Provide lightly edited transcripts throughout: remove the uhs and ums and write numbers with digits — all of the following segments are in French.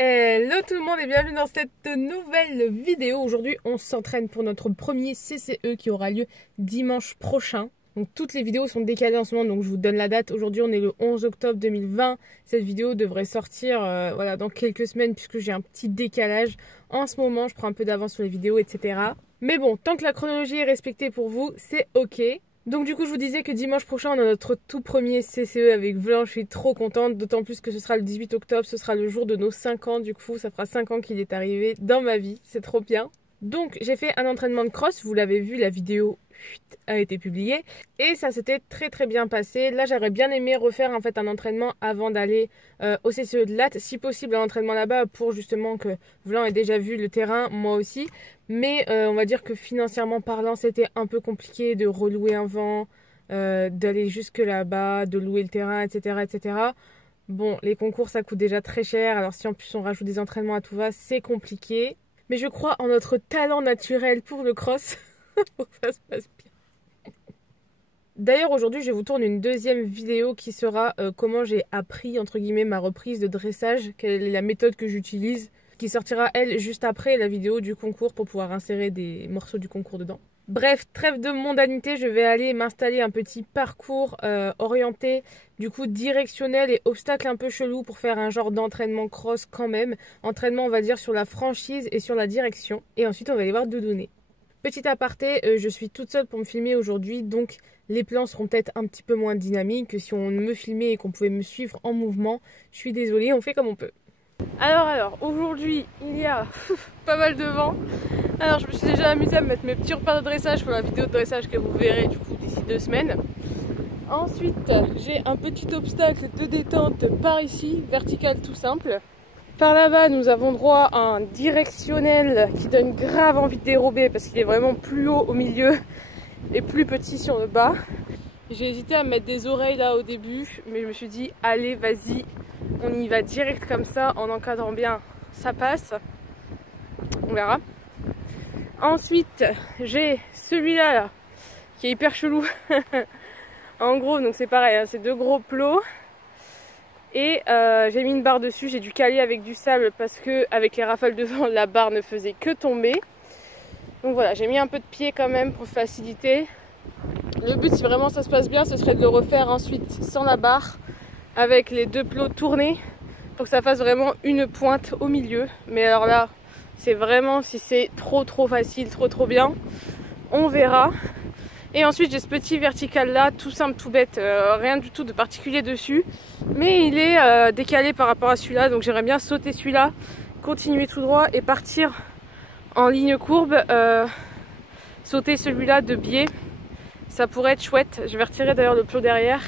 Hello tout le monde et bienvenue dans cette nouvelle vidéo. Aujourd'hui on s'entraîne pour notre premier CCE qui aura lieu dimanche prochain. Donc toutes les vidéos sont décalées en ce moment, donc je vous donne la date. Aujourd'hui on est le 11 octobre 2020. Cette vidéo devrait sortir voilà, dans quelques semaines puisque j'ai un petit décalage. En ce moment je prends un peu d'avance sur les vidéos, etc. Mais bon, tant que la chronologie est respectée pour vous, c'est ok. Donc du coup je vous disais que dimanche prochain on a notre tout premier CCE avec Vlan, je suis trop contente, d'autant plus que ce sera le 18 octobre, ce sera le jour de nos 5 ans, du coup ça fera 5 ans qu'il est arrivé dans ma vie, c'est trop bien. Donc j'ai fait un entraînement de cross, vous l'avez vu, la vidéo a été publiée et ça s'était très bien passé. Là j'aurais bien aimé refaire en fait un entraînement avant d'aller au CCE de Latte, si possible un entraînement là-bas pour justement que Vlan ait déjà vu le terrain, moi aussi. Mais on va dire que financièrement parlant c'était un peu compliqué de relouer un vent, d'aller jusque là-bas, de louer le terrain, etc. Bon, les concours ça coûte déjà très cher, alors si en plus on rajoute des entraînements à tout va, c'est compliqué. Mais je crois en notre talent naturel pour le cross, pour que ça se passe bien. D'ailleurs aujourd'hui je vous tourne une deuxième vidéo qui sera comment j'ai appris entre guillemets ma reprise de dressage, quelle est la méthode que j'utilise, qui sortira elle juste après la vidéo du concours pour pouvoir insérer des morceaux du concours dedans. Bref, trêve de mondanité, je vais aller m'installer un petit parcours orienté, du coup directionnel et obstacle un peu chelou pour faire un genre d'entraînement cross quand même. Entraînement on va dire sur la franchise et sur la direction. Et ensuite on va aller voir Doudouné. Petit aparté, je suis toute seule pour me filmer aujourd'hui, donc les plans seront peut-être un petit peu moins dynamiques que si on me filmait et qu'on pouvait me suivre en mouvement. Je suis désolée, on fait comme on peut. Alors, aujourd'hui, il y a pas mal de vent. Alors, je me suis déjà amusée à mettre mes petits repères de dressage pour la vidéo de dressage que vous verrez du coup d'ici 2 semaines. Ensuite, j'ai un petit obstacle de détente par ici, vertical tout simple. Par là-bas, nous avons droit à un directionnel qui donne grave envie de dérober parce qu'il est vraiment plus haut au milieu et plus petit sur le bas. J'ai hésité à mettre des oreilles là au début, mais je me suis dit, allez, vas-y, on y va direct comme ça, en encadrant bien, ça passe. On verra. Ensuite, j'ai celui-là là, qui est hyper chelou. En gros, donc c'est pareil, hein, c'est 2 gros plots. Et j'ai mis une barre dessus, j'ai dû caler avec du sable parce que avec les rafales de vent, la barre ne faisait que tomber. Donc voilà, j'ai mis un peu de pied quand même pour faciliter. Le but, si vraiment ça se passe bien, ce serait de le refaire ensuite sans la barre, avec les 2 plots tournés, pour que ça fasse vraiment une pointe au milieu. Mais alors là, c'est vraiment si c'est trop facile, trop bien, on verra. Et ensuite j'ai ce petit vertical là, tout simple, tout bête, rien du tout de particulier dessus. Mais il est décalé par rapport à celui-là, donc j'aimerais bien sauter celui-là, continuer tout droit et partir en ligne courbe, sauter celui-là de biais. Ça pourrait être chouette, je vais retirer d'ailleurs le plot derrière.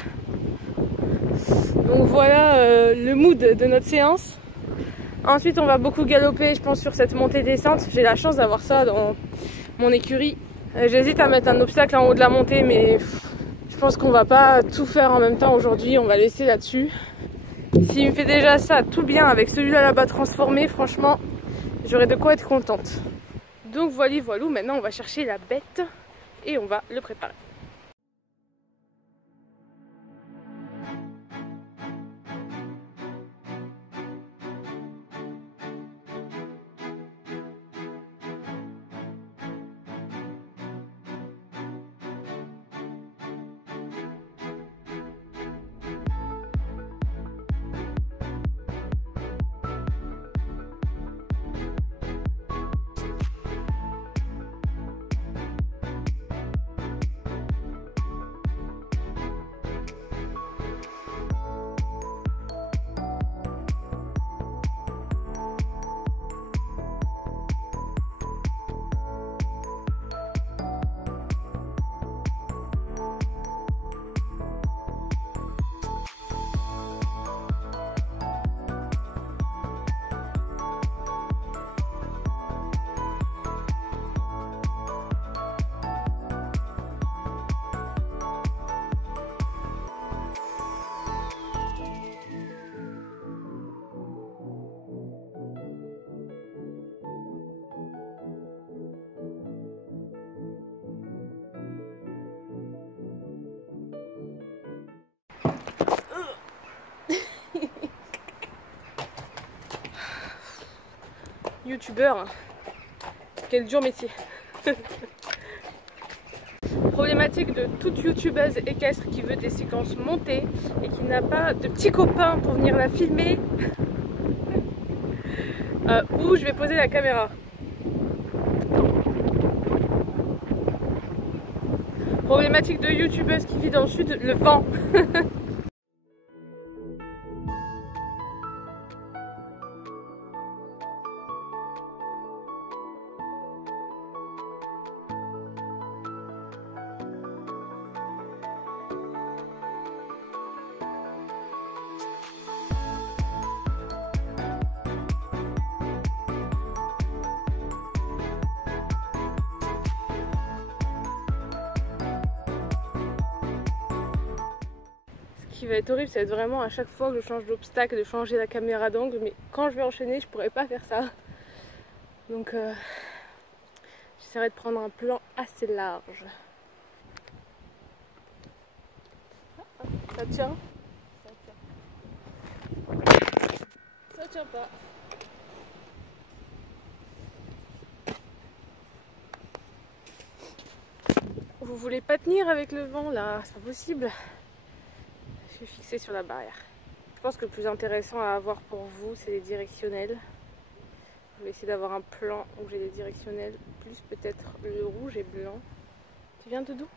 Donc voilà le mood de notre séance. Ensuite on va beaucoup galoper je pense sur cette montée-descente. J'ai la chance d'avoir ça dans mon écurie. J'hésite à mettre un obstacle en haut de la montée mais je pense qu'on va pas tout faire en même temps aujourd'hui, on va laisser là-dessus. S'il me fait déjà ça tout bien avec celui-là là-bas transformé, franchement j'aurais de quoi être contente. Donc voilà, maintenant on va chercher la bête et on va le préparer. youtubeur. Quel dur métier. Problématique de toute youtubeuse équestre qui veut des séquences montées et qui n'a pas de petits copains pour venir la filmer. Où je vais poser la caméra. Problématique de youtubeuse qui vit dans le sud, le vent. Ce qui va être horrible, ça va être vraiment à chaque fois que je change d'obstacle, de changer la caméra d'angle, mais quand je vais enchaîner, je pourrais pas faire ça. Donc j'essaierai de prendre un plan assez large. Ça tient? Ça tient. Ça tient pas. Vous voulez pas tenir avec le vent là? C'est pas possible. Je suis fixée sur la barrière. Je pense que le plus intéressant à avoir pour vous, c'est les directionnels. Je vais essayer d'avoir un plan où j'ai des directionnels, plus peut-être le rouge et blanc. Tu viens, Doudou?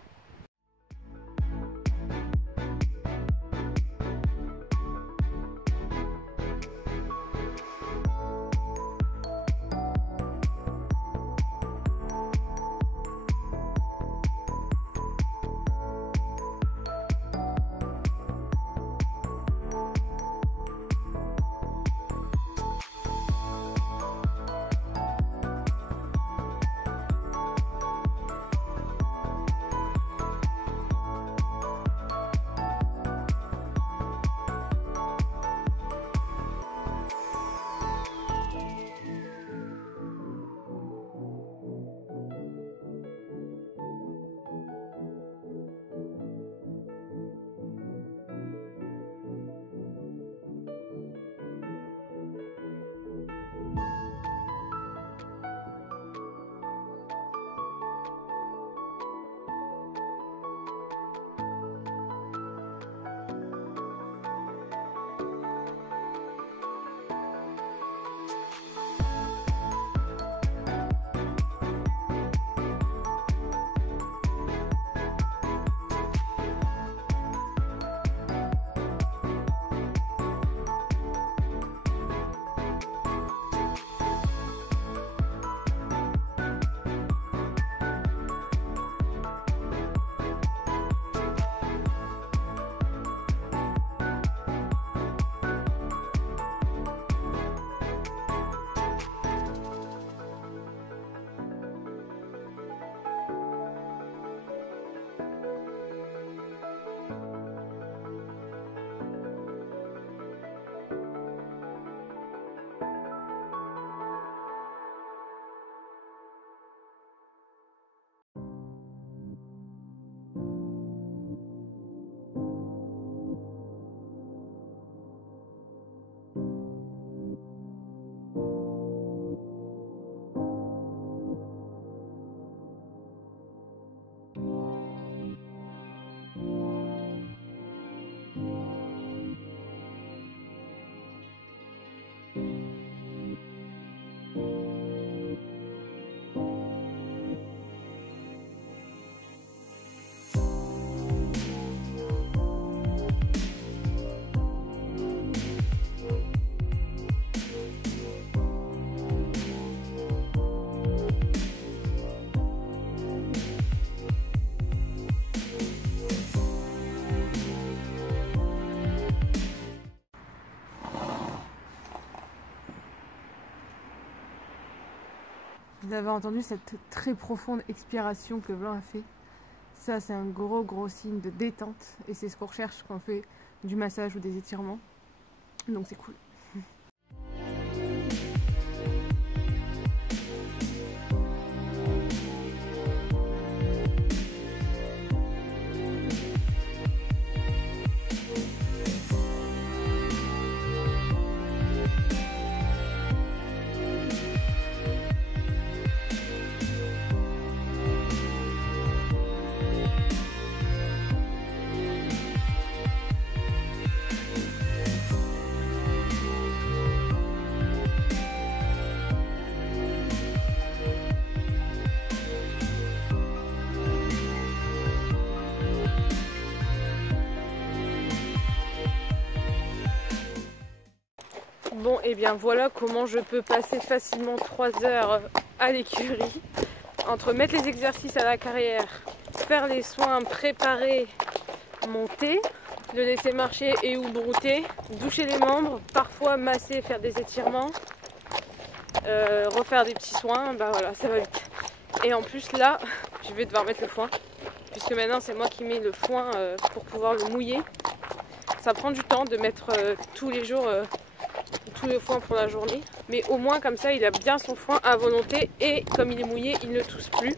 Vous avez entendu cette très profonde expiration que Blanc a fait. Ça, c'est un gros signe de détente. Et c'est ce qu'on recherche quand on fait du massage ou des étirements. Donc c'est cool. Bon, et bien voilà comment je peux passer facilement 3 heures à l'écurie. Entre mettre les exercices à la carrière, faire les soins, préparer, monter, le laisser marcher et ou brouter, doucher les membres, parfois masser, faire des étirements, refaire des petits soins, bah voilà, ça va vite. Et en plus là, je vais devoir mettre le foin, puisque maintenant c'est moi qui mets le foin pour pouvoir le mouiller. Ça prend du temps de mettre tous les jours tout le foin pour la journée, mais au moins comme ça il a bien son foin à volonté et comme il est mouillé il ne tousse plus.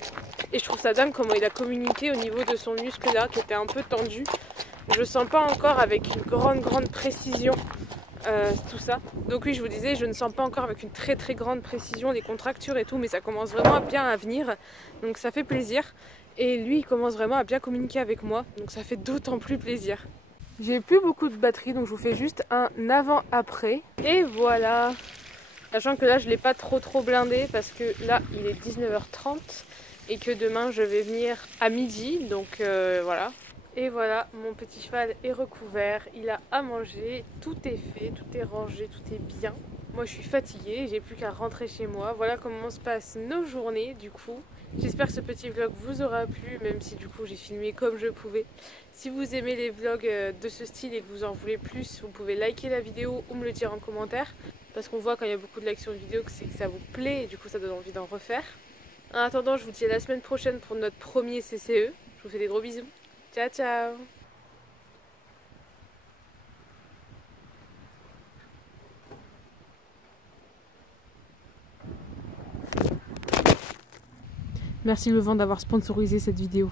Et je trouve ça dingue comment il a communiqué au niveau de son muscle là qui était un peu tendu. Je sens pas encore avec une grande précision tout ça. Donc oui, je vous disais, je ne sens pas encore avec une très grande précision les contractures et tout, mais ça commence vraiment bien à venir, donc ça fait plaisir. Et lui il commence vraiment à bien communiquer avec moi, donc ça fait d'autant plus plaisir. J'ai plus beaucoup de batterie, donc je vous fais juste un avant-après. Et voilà. Sachant que là, je ne l'ai pas trop blindé parce que là, il est 19h30 et que demain, je vais venir à midi. Donc voilà. Et voilà, mon petit cheval est recouvert, il a à manger, tout est fait, tout est rangé, tout est bien. Moi, je suis fatiguée, j'ai plus qu'à rentrer chez moi. Voilà comment se passent nos journées du coup. J'espère que ce petit vlog vous aura plu, même si du coup j'ai filmé comme je pouvais. Si vous aimez les vlogs de ce style et que vous en voulez plus, vous pouvez liker la vidéo ou me le dire en commentaire. Parce qu'on voit quand il y a beaucoup de likes sur une vidéo que c'est que ça vous plaît et du coup ça donne envie d'en refaire. En attendant, je vous dis à la semaine prochaine pour notre premier CCE. Je vous fais des gros bisous. Ciao ciao. Merci le vent d'avoir sponsorisé cette vidéo.